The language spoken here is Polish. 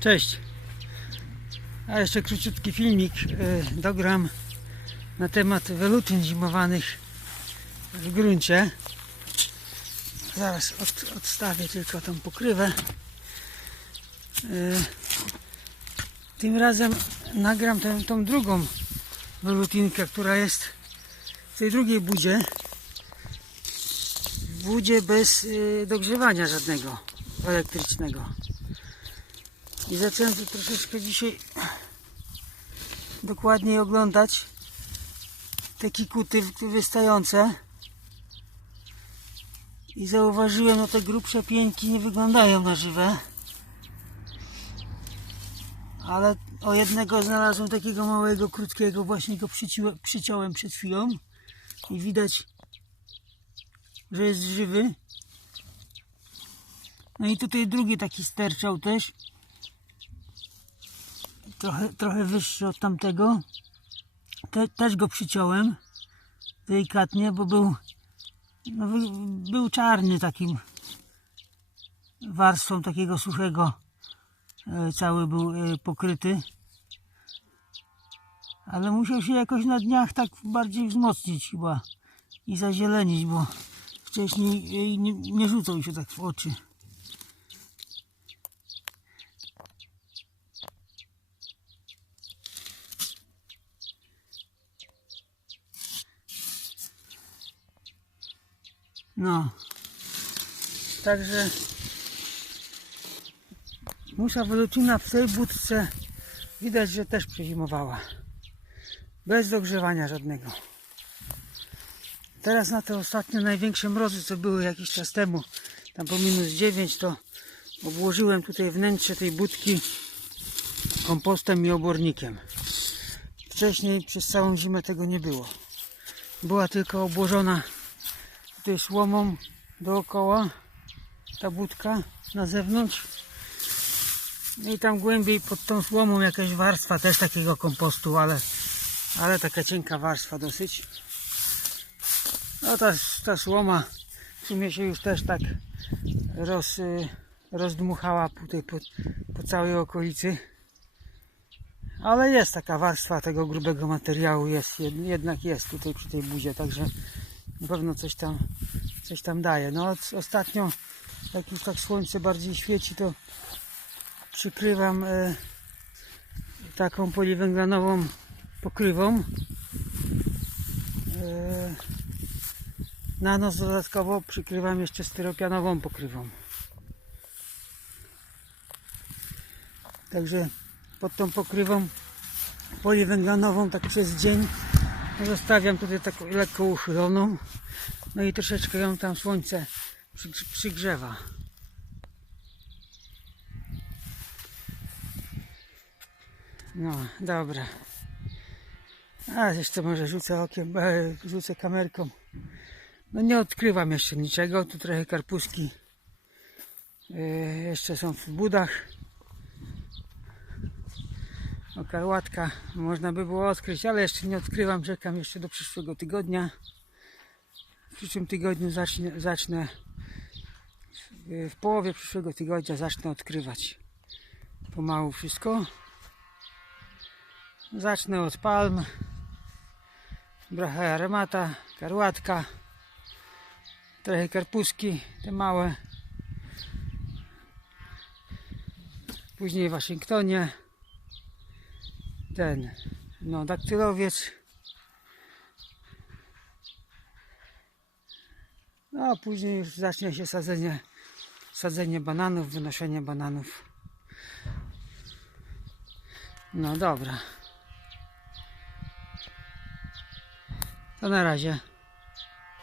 Cześć. A jeszcze króciutki filmik e, dogram na temat welutyn zimowanych w gruncie. Zaraz od, odstawię tylko tą pokrywę. E, Tym razem nagram tę, tą drugą welutinkę, która jest w tej drugiej budzie. W budzie bez e, dogrzewania żadnego elektrycznego. I zacząłem tu troszeczkę dzisiaj dokładniej oglądać te kikuty wystające. I zauważyłem, no te grubsze pieńki nie wyglądają na żywe. Ale o jednego znalazłem takiego małego, krótkiego, właśnie go przyciłem, przyciąłem przed chwilą. I widać, że jest żywy. No i tutaj drugi taki sterczał też trochę, trochę wyższy od tamtego. Te, też go przyciąłem delikatnie, bo był, no, był czarny takim warstwą takiego suchego. e, Cały był e, pokryty. Ale musiał się jakoś na dniach tak bardziej wzmocnić chyba i zazielenić, bo wcześniej nie, nie rzucał się tak w oczy. No. Także musza welutina w tej budce widać, że też przezimowała. Bez dogrzewania żadnego. Teraz na te ostatnie największe mrozy, co były jakiś czas temu, tam po minus 9, to obłożyłem tutaj wnętrze tej budki kompostem i obornikiem. Wcześniej przez całą zimę tego nie było. Była tylko obłożona tutaj słomą dookoła ta budka na zewnątrz. No i tam głębiej pod tą słomą jakaś warstwa też takiego kompostu, ale, ale taka cienka warstwa dosyć. No ta, ta słoma w sumie się już też tak roz, rozdmuchała tutaj po, po całej okolicy. Ale jest taka warstwa tego grubego materiału jest, jed- jednak jest tutaj przy tej buzie, także na pewno coś tam, coś tam daje. No ostatnio, jak już tak słońce bardziej świeci, to przykrywam e, taką poliwęglanową pokrywą. E, na noc dodatkowo przykrywam jeszcze styropianową pokrywą. Także pod tą pokrywą poliwęglanową tak przez dzień Zostawiam tutaj taką lekko uchyloną. No i troszeczkę ją tam słońce przy, przygrzewa. No, dobra. A jeszcze może rzucę okiem, e, rzucę kamerką. No nie odkrywam jeszcze niczego. Tu trochę karpuski e, jeszcze są w budach. O, karłatka można by było odkryć, ale jeszcze nie odkrywam. Czekam jeszcze do przyszłego tygodnia. W przyszłym tygodniu zacznę, zacznę w- połowie przyszłego tygodnia zacznę odkrywać pomału wszystko. Zacznę od palm, trochę armata, karłatka, trochę karpuski, te małe. Później w Waszyngtonie ten, no, daktylowiec. No, a później już zacznie się sadzenie, sadzenie bananów, wynoszenie bananów. No dobra. To na razie.